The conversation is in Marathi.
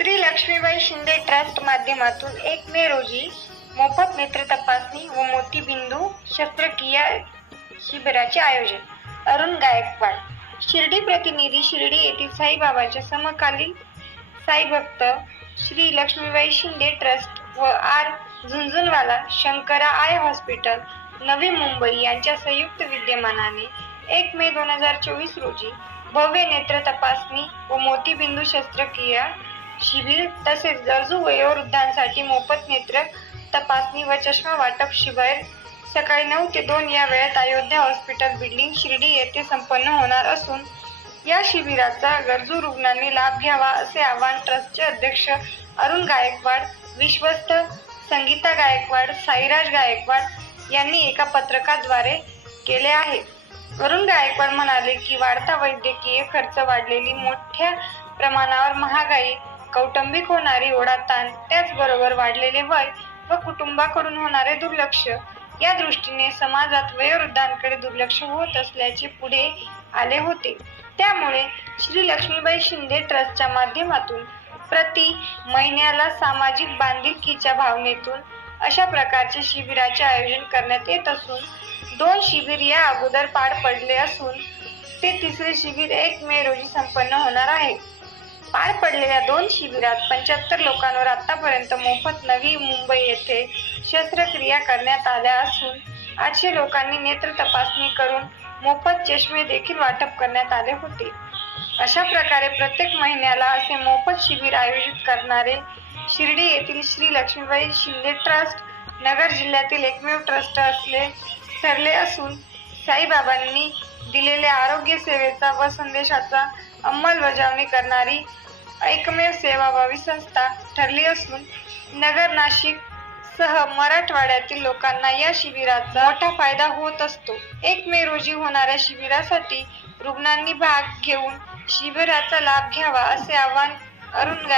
श्री लक्ष्मीबाई शिंदे ट्रस्ट माध्यमातून एक मे रोजी मोफत नेत्र तपासणी व मोतीबिंदू शस्त्रक्रिया शिबिराचे आयोजन. अरुण गायकवाड शिर्डी प्रतिनिधी शिर्डी येथील साईबाबाच्या समकालीन साईभक्त श्री लक्ष्मीबाई शिंदे ट्रस्ट व R Jhunjhunwala Shankara eye hospital Navi Mumbai यांच्या संयुक्त विद्यमानाने एक मे दोन हजार चोवीस रोजी भव्य नेत्र तपासणी व मोतीबिंदू शस्त्रक्रिया शिबिर तसेच गरजू वयोवृद्धांसाठी मोफत नेत्र तपासणी व चष्मा वाटप शिबिर. सकाळी नऊ ते दोन या वेळेत अयोध्या हॉस्पिटल बिल्डिंग शिर्डी येथे संपन्न होणार असून या शिबिराचा गरजू रुग्णांनी लाभ घ्यावा असे आवाहन ट्रस्टचे अध्यक्ष अरुण गायकवाड विश्वस्त संगीता गायकवाड साईराज गायकवाड यांनी एका पत्रकाद्वारे केले आहे. अरुण गायकवाड म्हणाले की वाढता वैद्यकीय खर्च वाढलेली मोठ्या प्रमाणावर महागाई कौटुंबिक होणारी ओढाताण त्याचबरोबर वाढलेले वय व कुटुंबाकडून होणारे दुर्लक्ष. या दृष्टीने समाजात वयोवृद्धांकडे दुर्लक्ष होत असल्याचे पुढे आले होते. त्यामुळे श्री लक्ष्मीबाई शिंदे ट्रस्टच्या माध्यमातून प्रति महिन्याला सामाजिक बांधिलकीच्या भावनेतून अशा प्रकारचे शिबिराचे आयोजन करण्यात येत असून दोन शिबिर या अगोदर पार पडले असून ते तिसरे शिबिर एक मे रोजी संपन्न होणार आहे. पार पडलेल्या दोन शिबिरात पंच्याहत्तर लोकांवर आतापर्यंत मोफत नवी मुंबई येथे शस्त्रक्रिया करण्यात आल्या असून आठशे लोकांनी नेत्र तपासणी करून मोफत चष्मे देखील वाटप करण्यात आले होते. अशा प्रकारे प्रत्येक महिन्याला असे मोफत शिबिर आयोजित करणारे शिर्डी येथील श्री लक्ष्मीबाई शिंदे ट्रस्ट नगर जिल्ह्यातील एकमेव ट्रस्ट असले ठरले असून साईबाबांनी दिलेल्या आरोग्य सेवेचा व संदेशाचा अंमलबजावणी करणारी एकमेव सेवाभावी संस्था ठरली असून नगर नाशिक सह मराठवाड्यातील लोकांना या शिबिराचा मोठा फायदा होत असतो. एक मे रोजी होणाऱ्या शिबिरासाठी रुग्णांनी भाग घेऊन शिबिराचा लाभ घ्यावा असे आवाहन अरुण